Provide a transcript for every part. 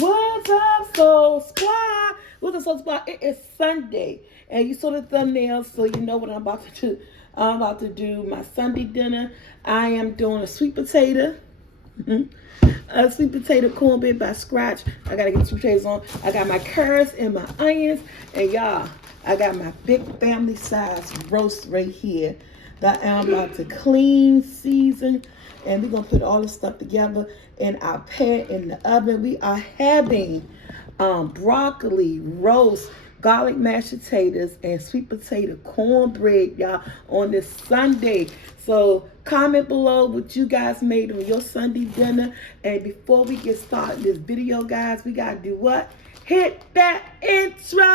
What's up, Soul Supply? What's up, Soul Supply? It is Sunday, and you saw the thumbnail, so you know what I'm about to do. I'm about to do my Sunday dinner. I am doing a sweet potato. A sweet potato cornbread by scratch. I gotta get some potatoes on. I got my carrots and my onions, and y'all, I got my big family size roast right here that I'm about to clean, season, and we're gonna put all this stuff together in our pan in the oven. We are having broccoli roast, garlic mashed potatoes, and sweet potato cornbread, y'all, on this Sunday. So comment below what you guys made on your Sunday dinner. And before we get started this video, guys, we gotta do what? Hit that intro!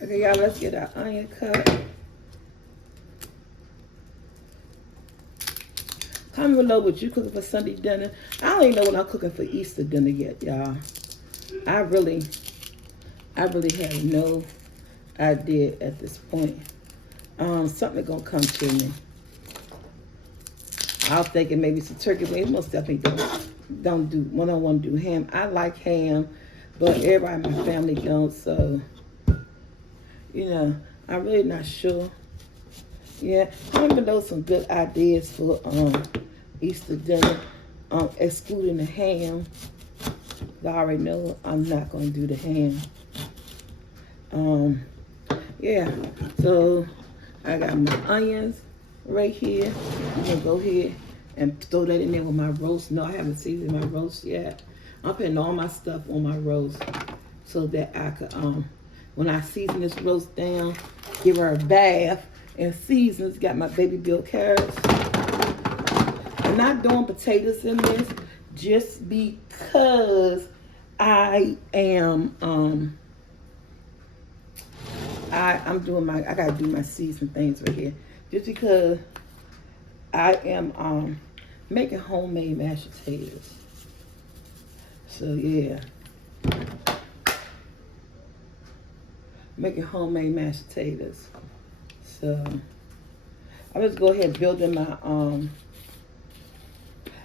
Okay, y'all, let's get our onion cut. Comment below what you cooking for Sunday dinner. I don't even know what I'm cooking for Easter dinner yet, y'all. I really have no idea at this point. Something gonna come to me. I was thinking maybe some turkey wings. Most definitely don't want to do ham. I like ham, but everybody in my family don't, so you know, I'm really not sure. Yeah, I don't even know some good ideas for Easter dinner, excluding the ham. I already know I'm not gonna do the ham. Yeah, so I got my onions right here. I'm gonna go ahead and throw that in there with my roast. No, I haven't seasoned my roast yet. I'm putting all my stuff on my roast so that I could when I season this roast down, give her a bath and seasons. Got my baby Bill carrots. I'm not doing potatoes in this just because I am I gotta do my season things right here. Just because I am making homemade mashed potatoes. So yeah. Making homemade mashed potatoes. So I'm just go ahead and build in my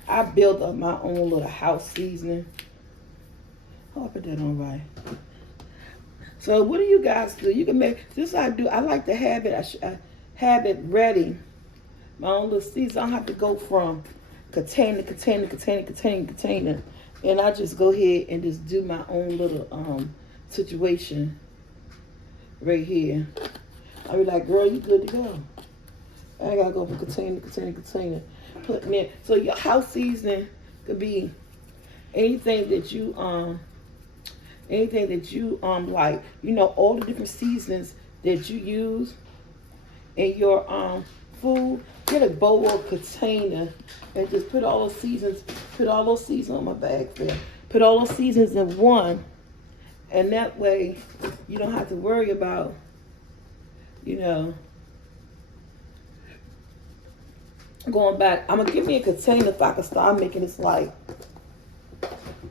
I built up my own little house seasoning. Oh, I put that on right. So what do you guys do? You can make this. I do. I like to have it. I have it ready. My own little season. I don't have to go from container to container, and I just go ahead and just do my own little situation right here. I be like, girl, you good to go. I gotta go from container to container. Putting in. So your house seasoning could be anything that you like, you know, all the different seasons that you use in your food. Get a bowl or container and just put all those seasons on my bag there. Put all those seasons in one, and that way you don't have to worry about, you know, going back. I'm gonna give me a container if I can start making this like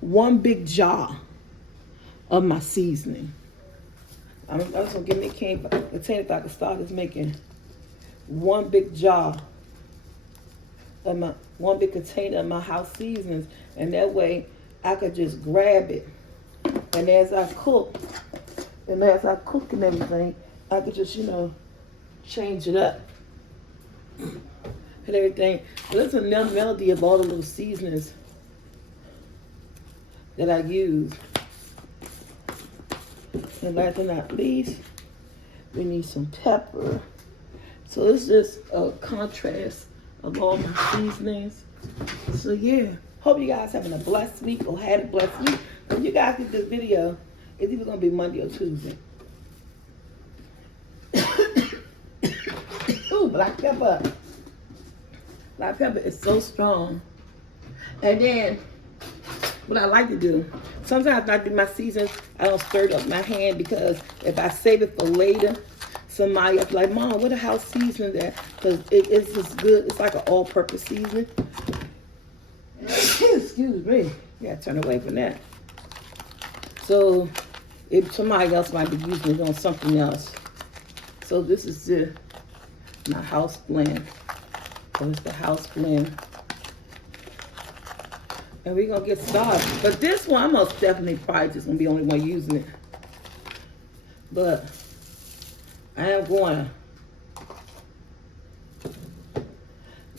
one big jar of my seasoning. I'm just gonna give me a container if I can start just making one big jar of one big container of my house seasonings, and that way I could just grab it, and as I cook and everything, I could just, you know, change it up and everything. There's a melody of all the little seasonings that I use. And last but not least, we need some pepper. So it's just a contrast of all my seasonings. So yeah, hope you guys having a blessed week or had a blessed week. When you guys get this video, it's either gonna be Monday or Tuesday. Ooh, black pepper. Black pepper is so strong. And then what I like to do, sometimes I do my season, I don't stir up my hand because if I save it for later, somebody else like, Mom, what a house season that? Because it's just good. It's like an all-purpose season. Excuse me. Yeah, turn away from that. So if somebody else might be using it on something else. So this is my house blend. So it's the house blend. And we're going to get started. But this one, I'm most definitely probably just going to be the only one using it. But I am going to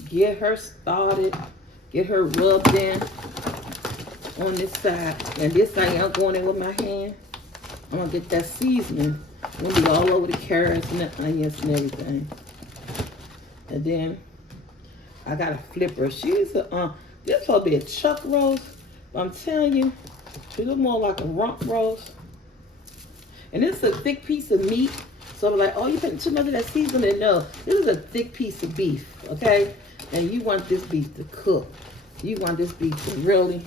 get her started, get her rubbed in on this side. And this side, I'm going in with my hand. I'm going to get that seasoning. I'm going to be all over the carrots and the onions and everything. And then I got a flipper. She's a, this will be a chuck roast. But I'm telling you, she looks more like a rump roast. And this is a thick piece of meat. So I'm like, oh, you putting too much of that seasoning? No, this is a thick piece of beef, okay? And you want this beef to cook. You want this beef to really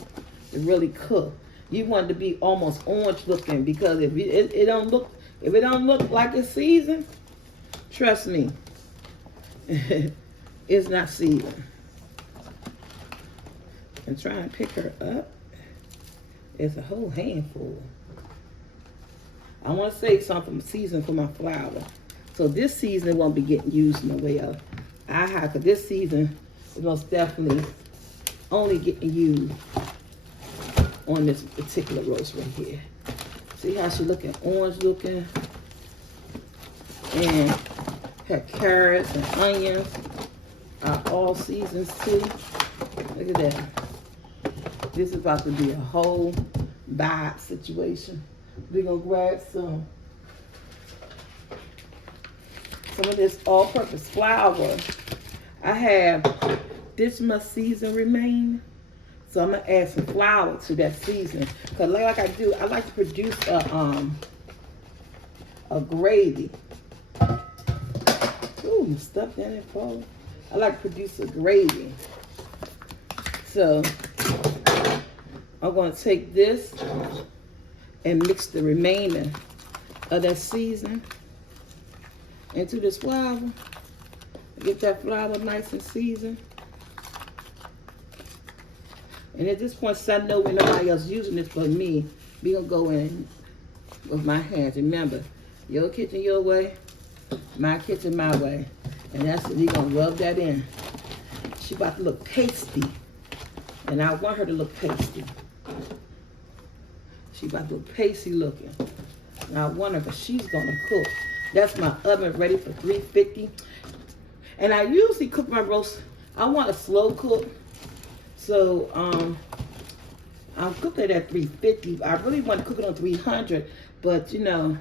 cook. You want it to be almost orange looking because if it don't look like it's seasoned, trust me, it's not seasoned. And try and pick her up. It's a whole handful. I want to save something season for my flour. So this season won't be getting used in the way of I have, because this season is most definitely only getting used on this particular roast right here. See how she looking orange looking? And her carrots and onions are all seasons too. Look at that. This is about to be a whole vibe situation. We're going to grab some of this all-purpose flour. I have this much season remaining. So I'm going to add some flour to that season. Because like I do, I like to produce a gravy. Ooh, stuff in it, folks. I like to produce a gravy. So I'm going to take this and mix the remainder of that season into this flour. Get that flour nice and seasoned. And at this point, since I know when nobody else using this but me, we gonna go in with my hands. Remember, your kitchen your way, my kitchen my way. And that's what we gonna rub that in. She about to look pasty. And I want her to look pasty. She about to look pasty looking. And I wonder if she's gonna cook. That's my oven ready for 350. And I usually cook my roast. I want a slow cook. So I'll cook it at 350. I really want to cook it on 300. But you know,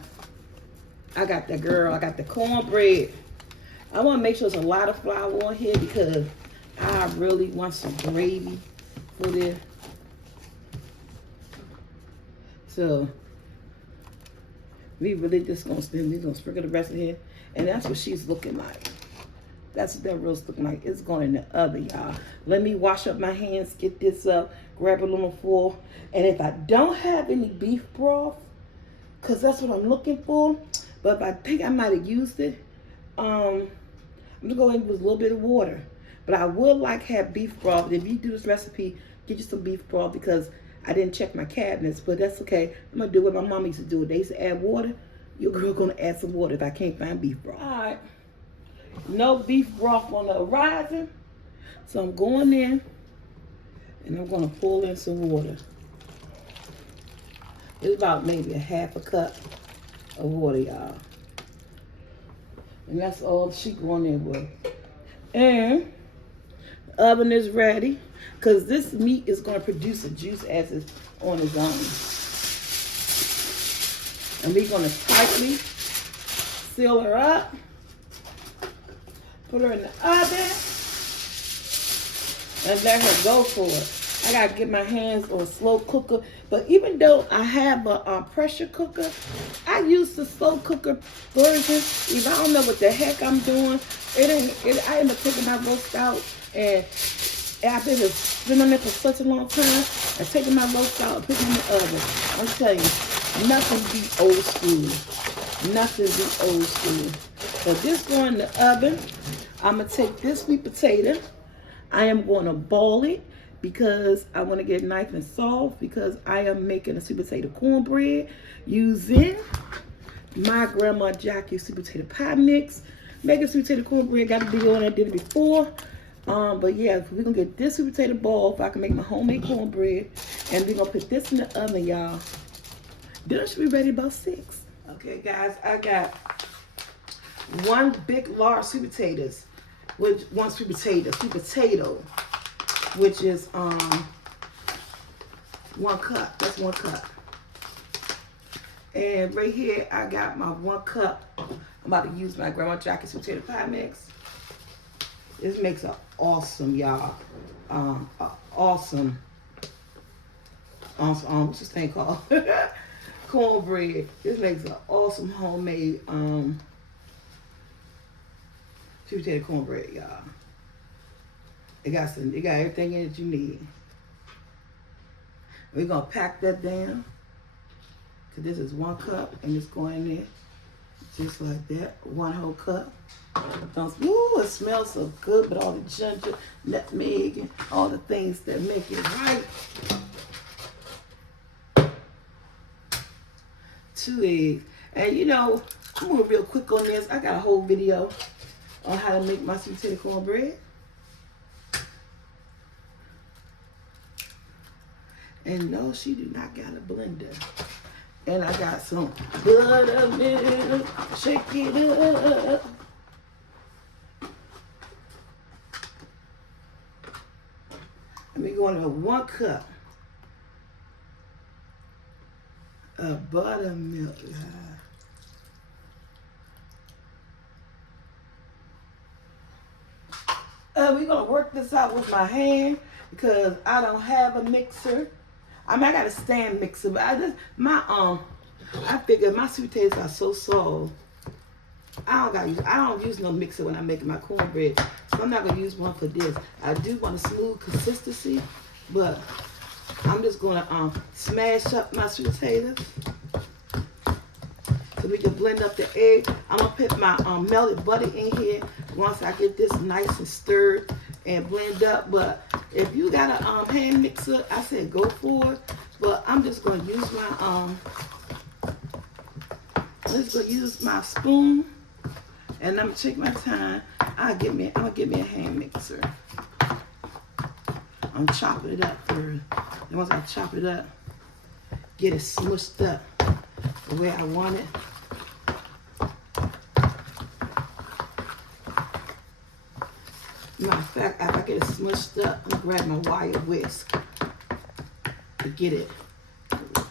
I got the cornbread. I want to make sure there's a lot of flour on here because I really want some gravy for this. So we really just gonna sprinkle the rest of here, and that's what she's looking like. That's what that roast looking like. It's going in the oven, y'all. Let me wash up my hands, get this up, grab a little foil, and if I don't have any beef broth, cause that's what I'm looking for, but if I think I might have used it, I'm gonna go in with a little bit of water. But I would like to have beef broth. If you do this recipe, get you some beef broth because I didn't check my cabinets, but that's okay. I'm gonna do what my mom used to do. They used to add water. Your girl gonna add some water if I can't find beef broth. All right, no beef broth on the horizon. So I'm going in and I'm gonna pull in some water. It's about maybe a half a cup of water, y'all. And that's all she going in with. And the oven is ready because this meat is going to produce a juice as it's on its own. And we're going to tightly seal her up, put her in the oven, and let her go for it. I got to get my hands on a slow cooker. But even though I have a pressure cooker, I use the slow cooker version. If I don't know what the heck I'm doing, I end up taking my roast out and after it's been on there for such a long time, and taking my roast out and putting it in the oven. I'm telling you, nothing beat old school. Nothing beat old school. So this going in the oven. I'm going to take this sweet potato. I am going to ball it because I want to get it nice and soft, because I am making a sweet potato cornbread using my Grandma Jackie's sweet potato pie mix. Making sweet potato cornbread, got a video on it, I did it before. But yeah, we're going to get this sweet potato ball if I can make my homemade cornbread. And we're going to put this in the oven, y'all. Dinner should be ready about 6. Okay, guys, I got one big large sweet potatoes. With one sweet potato, which is 1 cup. That's 1 cup. And right here, I got my 1 cup. I'm about to use my Grandma Jackie's sweet potato pie mix. This makes an awesome, y'all. Awesome. What's this thing called? Cornbread. This makes an awesome homemade sweet potato cornbread, y'all. It got everything in it that you need. We're gonna pack that down. Cause this is 1 cup and it's going in there just like that. 1 whole cup. Ooh, it smells so good, but all the ginger, nutmeg, and all the things that make it right. 2 eggs. And you know, I'm gonna real quick on this. I got a whole video on how to make my sweet potato cornbread. And no, she do not got a blender. And I got some buttermilk. Shake it up. And we're going to 1 cup of buttermilk. We're going to work this out with my hand because I don't have a mixer. I mean, I got a stand mixer, but I figured my sweet potatoes are so soft. I don't use no mixer when I'm making my cornbread, so I'm not going to use one for this. I do want a smooth consistency, but I'm just going to smash up my sweet potatoes so we can blend up the egg. I'm going to put my melted butter in here once I get this nice and stirred and blend up. But if you got a hand mixer, I said go for it. But I'm just going to use my spoon, and I'm gonna take my time. I'm gonna get me a hand mixer. I'm chopping it up first. And once I chop it up, get it smushed up the way I want it. Matter of fact, after I get it smushed up, I'm gonna grab my wire whisk to get it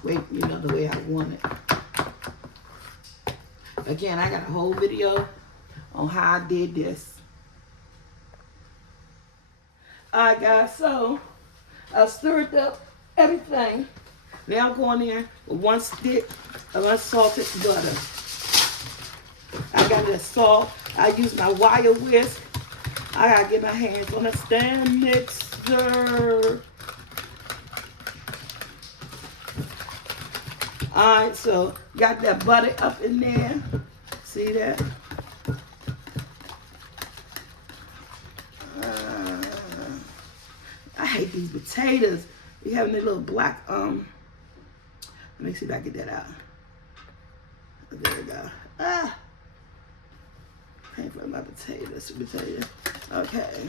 the way I want it. Again, I got a whole video on how I did this. Alright guys, so I stirred up everything. Now I'm going in with 1 stick of unsalted butter. I got that salt. I use my wire whisk. I gotta get my hands on a stand mixer. Alright, so got that butter up in there. See that? I hate these potatoes. We having a little black, let me see if I can get that out. There we go. Paint for my potatoes, potato. Okay.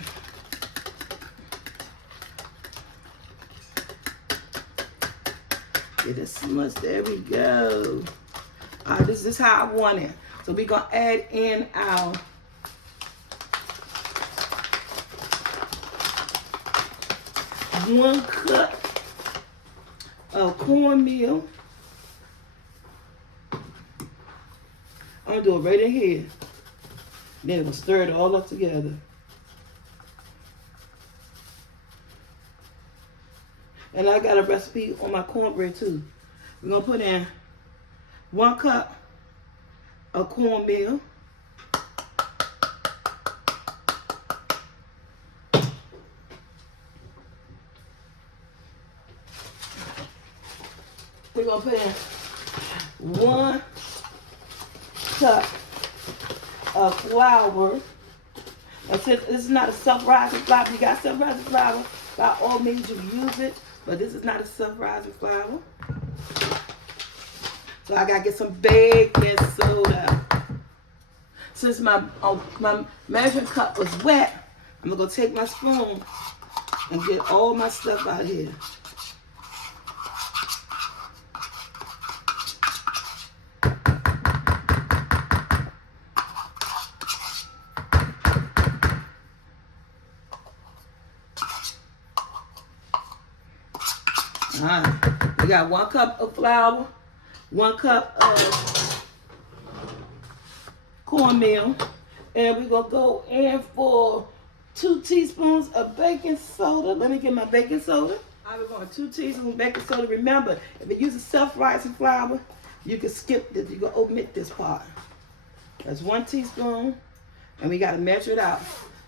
Get it smushed. There we go. All right, this is how I want it. So we're going to add in our one cup of cornmeal. I'm going to do it right in here. Then we'll stir it all up together. And I got a recipe on my cornbread too. We're going to put in 1 cup of cornmeal. gonna put in 1 cup of flour. And since this is not a self-rising flour, you got self-rising flour, by all means you use it, but this is not a self-rising flour. So I gotta get some baking soda. Since my measuring cup was wet, I'm gonna go take my spoon and get all my stuff out here. Alright, we got 1 cup of flour, 1 cup of cornmeal, and we're gonna go in for 2 teaspoons of baking soda. Let me get my baking soda. We're going 2 teaspoons of baking soda. Remember, if you use a self-rising flour, you can skip this. You can omit this part. That's 1 teaspoon, and we gotta measure it out.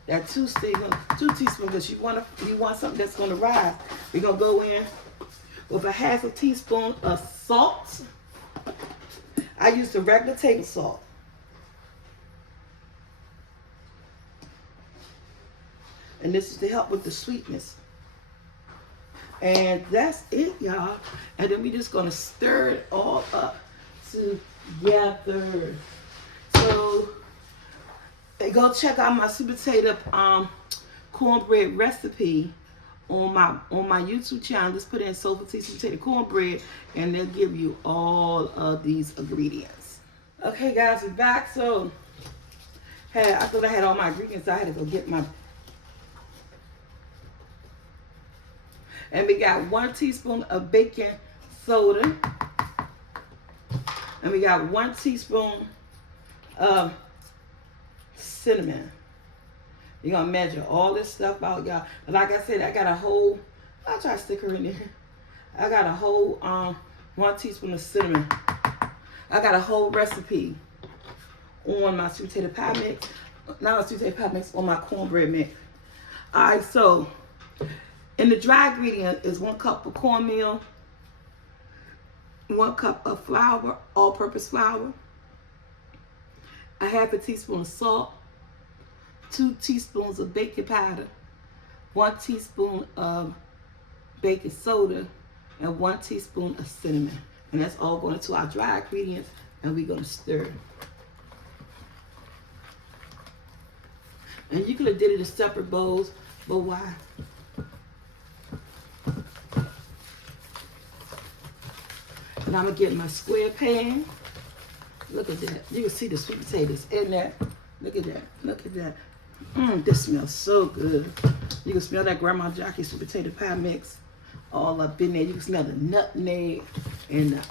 That 2 teaspoons, because you want something that's gonna rise. We're gonna go in with a 1/2 teaspoon of salt. I use the regular table salt. And this is to help with the sweetness. And that's it, y'all. And then we just gonna stir it all up together. So go check out my sweet potato cornbread recipe on my YouTube channel. Just put in SoulfulT sweet potato cornbread, and they'll give you all of these ingredients. Okay, guys, we're back. So I thought I had all my ingredients. I had to go get my. And we got 1 teaspoon of baking soda. And we got 1 teaspoon of cinnamon. You're going to measure all this stuff out, y'all. But like I said, I got a whole, I'll try to stick her in there. I got a whole 1 teaspoon of cinnamon. I got a whole recipe on my sweet potato pie mix. Not a sweet potato pie mix, on my cornbread mix. All right, so in the dry ingredient is 1 cup of cornmeal, 1 cup of flour, all-purpose flour, a 1/2 teaspoon of salt, 2 teaspoons of baking powder, 1 teaspoon of baking soda, and 1 teaspoon of cinnamon. And that's all going into our dry ingredients, and we're going to stir. And you could have did it in separate bowls, but why? And I'm going to get my square pan. Look at that. You can see the sweet potatoes in there. Look at that. Look at that. This smells so good. You can smell that Grandma Jackie's sweet potato pie mix all up in there. You can smell the nutmeg and the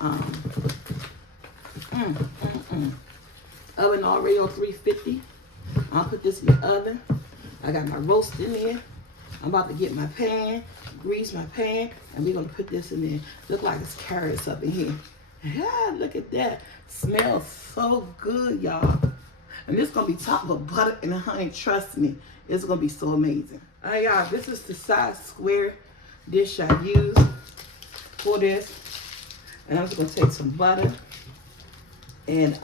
oven already on 350. I'll put this in the oven. I got my roast in there. I'm about to get my pan, grease my pan, and we're going to put this in there. Look like it's carrots up in here. Yeah, look at that. Smells so good, y'all. And this is going to be topped with butter and honey. Trust me, it's going to be so amazing. All right, y'all, this is the size square dish I use for this. And I'm just going to take some butter and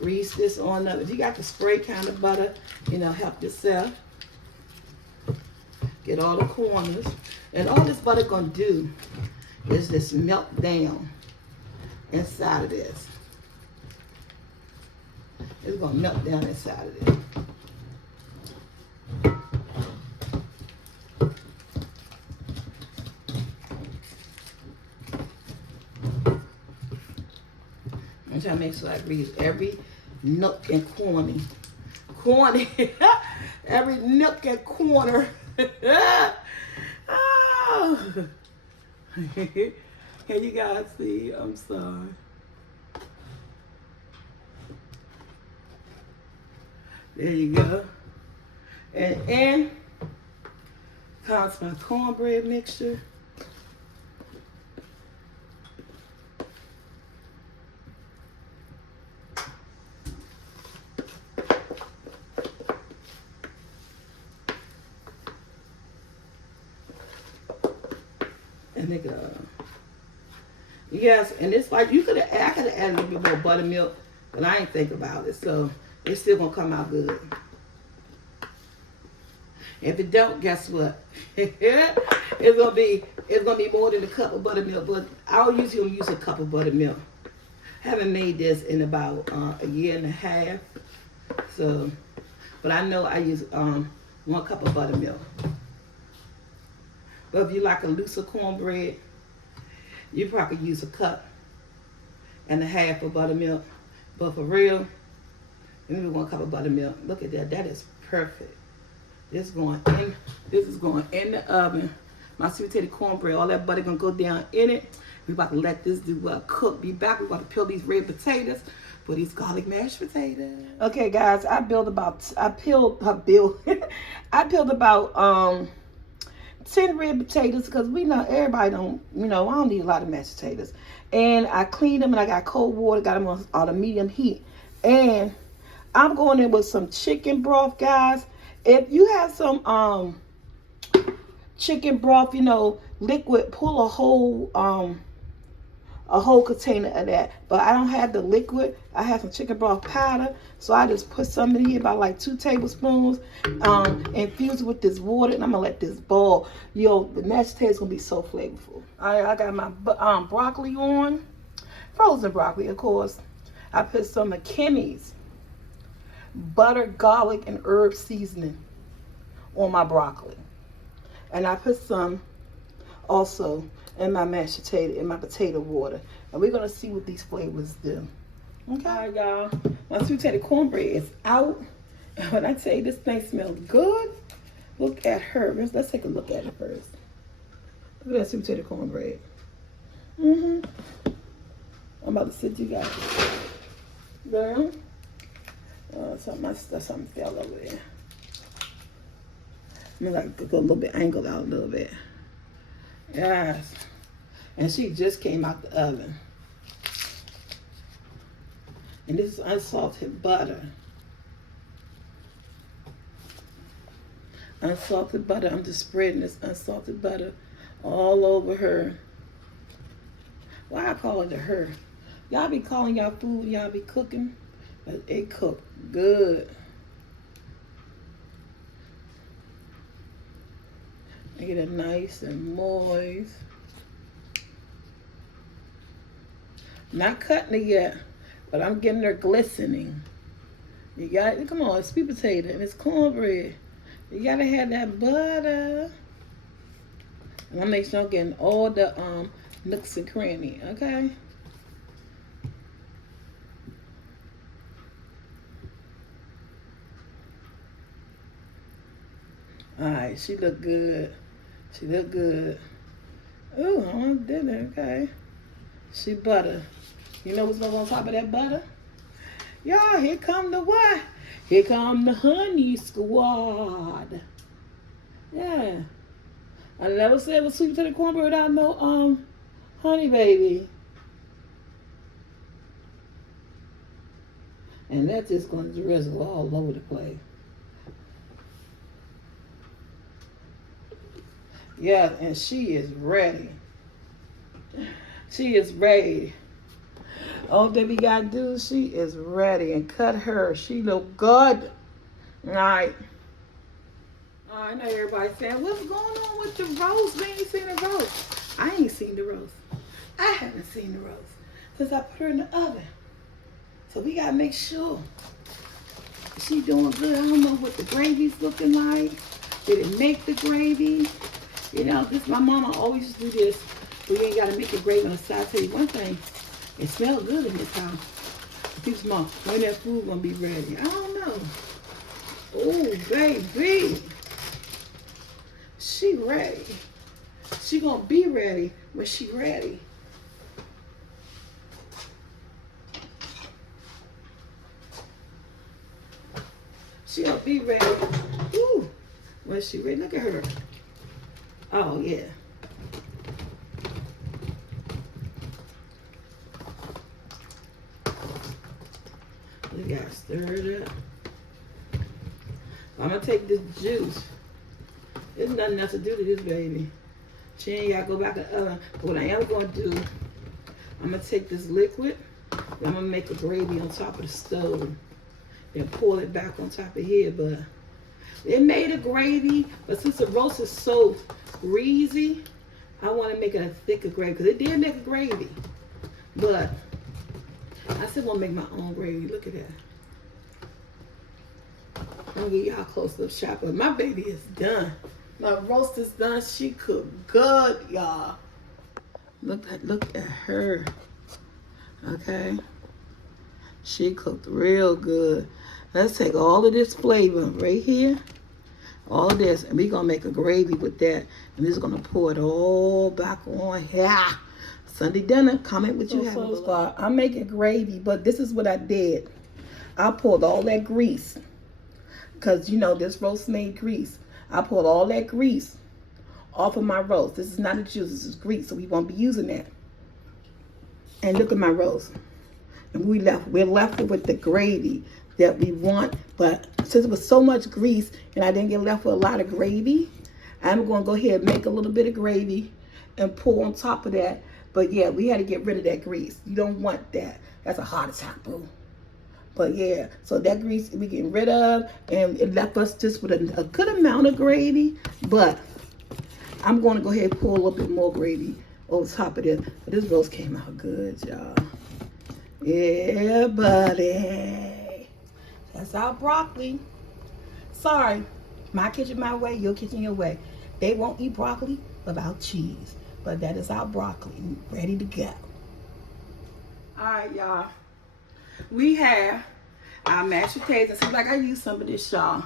grease this on up. If you got the spray kind of butter, help yourself. Get all the corners. And all this butter gonna do is just melt down inside of this. It's gonna melt down inside of this. I'm trying to make sure I grease every nook and corny. Every nook and corner. Oh. Can you guys see? I'm sorry. There you go. And in comes my cornbread mixture. And they go. Yes, and it's like I could have added a little bit more buttermilk, but I ain't think about it, so it's still gonna come out good. If it don't, guess what? It's gonna be more than a cup of buttermilk, but I'll usually use a cup of buttermilk. Haven't made this in about a year and a half, so but I know I use 1 cup of buttermilk. But if you like a looser cornbread, you probably use a cup and a half of buttermilk. But for real, maybe 1 cup of buttermilk. Look at that. That is perfect. This is going in the oven. My sweet potato cornbread, all that butter gonna go down in it. We about to let this cook. Be back. We about to peel these red potatoes for these garlic mashed potatoes. Okay, guys, I peeled about 10 red potatoes because we know everybody don't, I don't need a lot of mashed potatoes. And I cleaned them and I got cold water, got them on a medium heat. And I'm going in with some chicken broth, guys. If you have some chicken broth, liquid, pull a whole container of that. But I don't have the liquid. I have some chicken broth powder, so I just put some in here, about like 2 tablespoons, infuse it with this water, and I'm gonna let this boil. The mashed potatoes gonna be so flavorful. I got my broccoli on, frozen broccoli, of course. I put some of Kimmy's butter, garlic, and herb seasoning on my broccoli, and I put some also in my mashed potato, in my potato water. And we're gonna see what these flavors do. Okay, all right, y'all. My sweet potato cornbread is out. And when I tell you this thing smells good, look at her. Let's take a look at it first. Look at that sweet potato cornbread. I'm about to sit you guys down. Something fell over there. I'm gonna go a little bit angled out a little bit. Yes. And she just came out the oven. And this is unsalted butter. Unsalted butter. I'm just spreading this unsalted butter all over her. Why I call it a her? Y'all be calling y'all food, y'all be cooking, but it cooked good. Get it nice and moist. Not cutting it yet, but I'm getting her glistening. You got it. Come on, it's sweet potato and it's cornbread. You gotta have that butter. And I'm making sure I'm getting all the nooks and crannies. Okay. All right, she look good. She look good. Ooh, I want dinner. Okay. She butter. You know what's going on top of that butter? Y'all, here come the what? Here come the honey squad. Yeah. I never said it was sweet potato cornbread without no honey, baby. And that's just going to drizzle all over the place. Yeah, and she is ready. She is ready. All that we gotta do, she is ready. And cut her. She look good. All right. I know everybody saying, what's going on with the roast? We ain't seen the roast. I ain't seen the roast. I haven't seen the roast since I put her in the oven. So we gotta make sure she doing good. I don't know what the gravy's looking like. Did it make the gravy? This my mama always used to do this. We ain't gotta make the gravy on the side. I'll tell you one thing, it smells good in this house. People smell when that food gonna be ready. I don't know. Oh, baby. She ready. She gonna be ready when she ready. She gonna be ready. Ooh, when she ready. Look at her. Oh yeah. We gotta stir it up. I'm gonna take this juice. There's nothing else to do to this baby. She ain't gotta go back to the oven. But what I am gonna do, I'm gonna take this liquid, and I'm gonna make a gravy on top of the stove and pour it back on top of here. But it made a gravy, but since the roast is so greasy, I want to make it a thicker gravy, because it did make a gravy. But I still want to make my own gravy. Look at that. I'm going to get y'all a close-up shot. But my baby is done. My roast is done. She cooked good, y'all. Look at her. Okay. She cooked real good. Let's take all of this flavor right here. All of this. And we're going to make a gravy with that. And we're just going to pour it all back on here. Sunday dinner. Comment what you have. I'm making gravy, but this is what I did. I pulled all that grease. Because, you know, this roast made grease. I pulled all that grease off of my roast. This is not a juice. This is grease, so we won't be using that. And look at my roast. And we're left with the gravy that we want. But since it was so much grease and I didn't get left with a lot of gravy, I'm going to go ahead and make a little bit of gravy and pour on top of that. But yeah, we had to get rid of that grease. You don't want that. That's a heart attack, boo. But yeah, so that grease we getting rid of, and it left us just with a good amount of gravy. But I'm going to go ahead and pour a little bit more gravy over top of this. But this roast came out good, y'all. Yeah, buddy. That's our broccoli. Sorry, my kitchen my way, your kitchen your way. They won't eat broccoli without cheese. But that is our broccoli, ready to go. All right, y'all. We have our mashed potatoes. It seems like I used some of this, y'all.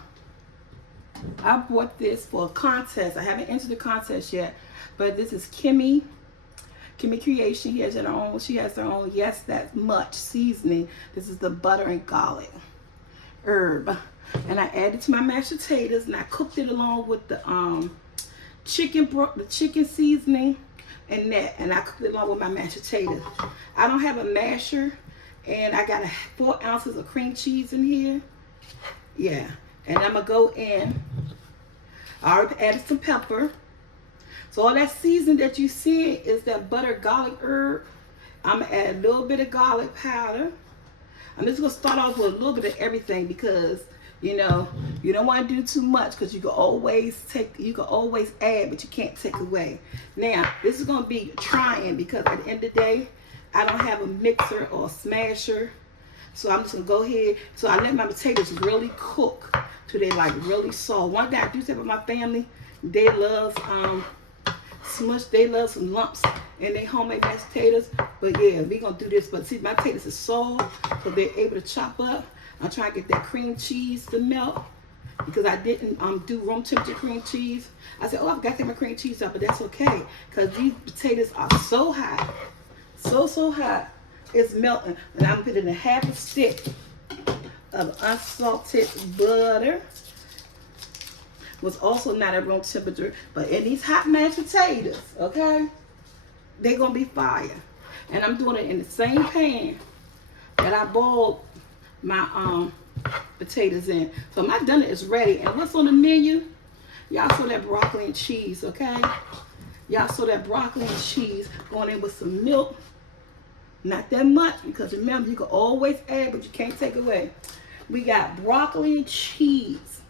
I bought this for a contest. I haven't entered the contest yet, but this is Kimmy Creation. She has her own Yes That's Much seasoning. This is the butter and garlic herb, and I added to my mashed potatoes, and I cooked it along with the chicken seasoning and I cooked it along with my mashed potatoes. I don't have a masher. And I got 4 ounces of cream cheese in here. Yeah. And I'm going to go in. I already added some pepper. So all that seasoning that you see is that butter garlic herb. I'm going to add a little bit of garlic powder. I'm just going to start off with a little bit of everything because, you know, you don't want to do too much because you can always add, but you can't take away. Now, this is going to be trying because at the end of the day, I don't have a mixer or a smasher, so I'm just gonna go ahead. So I let my potatoes really cook till they like really soft. One thing I do say about my family, they love smush. They love some lumps in their homemade mashed potatoes. But yeah, we gonna do this. But see, my potatoes are soft, so they're able to chop up. I'm trying to get that cream cheese to melt because I didn't do room temperature cream cheese. I said, oh, I forgot to take my cream cheese out, but that's okay because these potatoes are so hot. So hot, it's melting. And I'm putting a half a stick of unsalted butter. Was also not at room temperature, but in these hot mashed potatoes, okay, they're gonna be fire. And I'm doing it in the same pan that I boiled my potatoes in. So my dinner is ready. And what's on the menu? Y'all saw that broccoli and cheese, okay? Y'all saw that broccoli and cheese going in with some milk. Not that much, because remember, you can always add, but you can't take away. We got broccoli and cheese.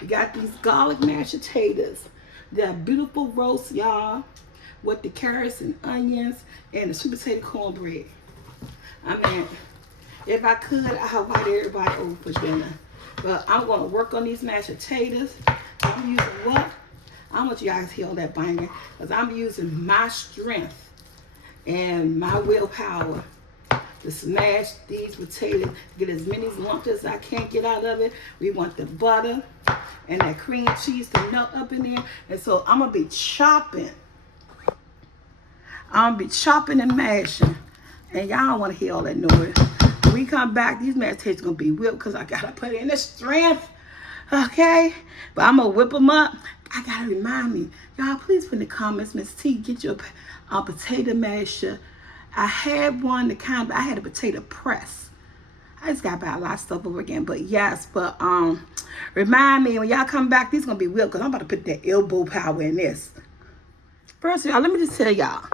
We got these garlic mashed potatoes. That beautiful roast, y'all, with the carrots and onions and the sweet potato cornbread. I mean, if I could, I'd invite everybody over for dinner. But I'm going to work on these mashed potatoes. I'm using what? I want you guys to hear all that banging, because I'm using my strength and my willpower to smash these potatoes, get as many lumps as I can get out of it. We want the butter and that cream cheese to melt up in there. And so I'm going to be chopping. I'm going to be chopping and mashing. And y'all don't want to hear all that noise. When we come back, these mashed potatoes are going to be whipped because I got to put in the strength. Okay? But I'm going to whip them up. I got to remind me. Y'all, please put in the comments, Miss T, get your potato masher. I had one I had a potato press. I just got to buy a lot of stuff over again. But yes, remind me when y'all come back, these going to be whipped because I'm about to put that elbow power in this. First of all, let me just tell y'all.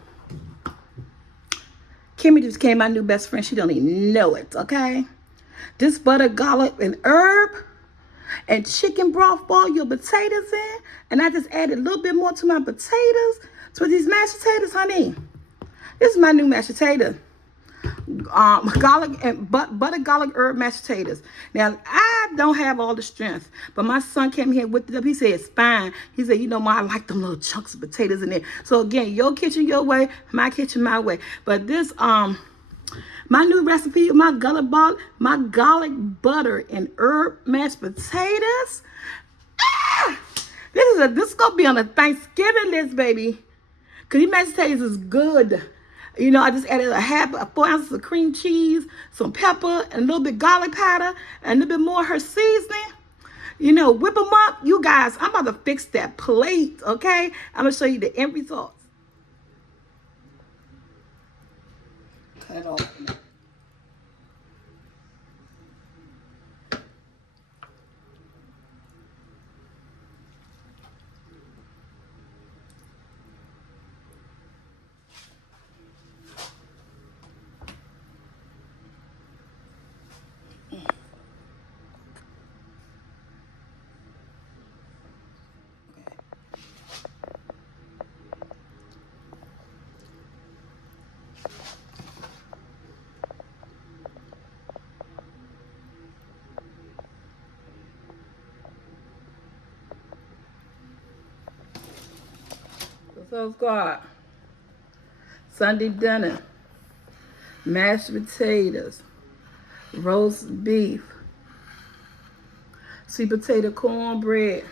Kimmy just became my new best friend. She don't even know it, okay? This butter, garlic, and herb and chicken broth, boil your potatoes in. And I just added a little bit more to my potatoes. So these mashed potatoes, honey, this is my new mashed potato. Garlic and butter, garlic, herb mashed potatoes. Now, I don't have all the strength, but my son came here with it up. He said, it's fine. He said, you know, Ma, I like them little chunks of potatoes in there. So again, your kitchen your way, my kitchen my way. But this, my new recipe, my garlic butter and herb mashed potatoes. Ah! This is gonna be on a Thanksgiving list, baby. Cause these mashed potatoes is good. You know, I just added a 4 ounces of cream cheese, some pepper, and a little bit garlic powder, and a little bit more of her seasoning. You know, whip them up. You guys, I'm about to fix that plate, okay? I'm gonna show you the end results. Cut it off. So it's got Sunday dinner, mashed potatoes, roast beef, sweet potato cornbread,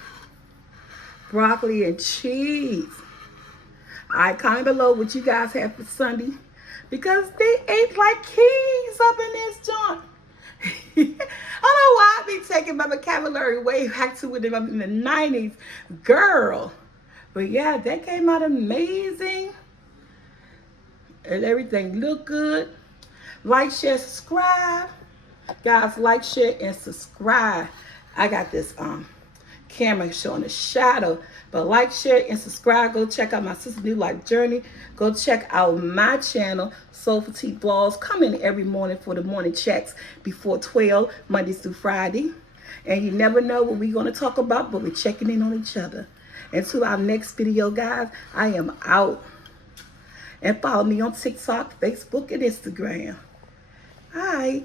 broccoli and cheese. All right, comment below what you guys have for Sunday, because they ate like kings up in this joint. I don't know why I be taking my vocabulary way back to when I'm in the 90s. Girl. But yeah, that came out amazing. And everything looked good. Like, share, subscribe. Guys, like, share, and subscribe. I got this camera showing the shadow. But like, share, and subscribe. Go check out my sister's new life journey. Go check out my channel, SoulfulT Vlogs. Come in every morning for the morning checks before 12, Mondays through Friday. And you never know what we're going to talk about, but we're checking in on each other. Until our next video, guys, I am out. And follow me on TikTok, Facebook, and Instagram. All right.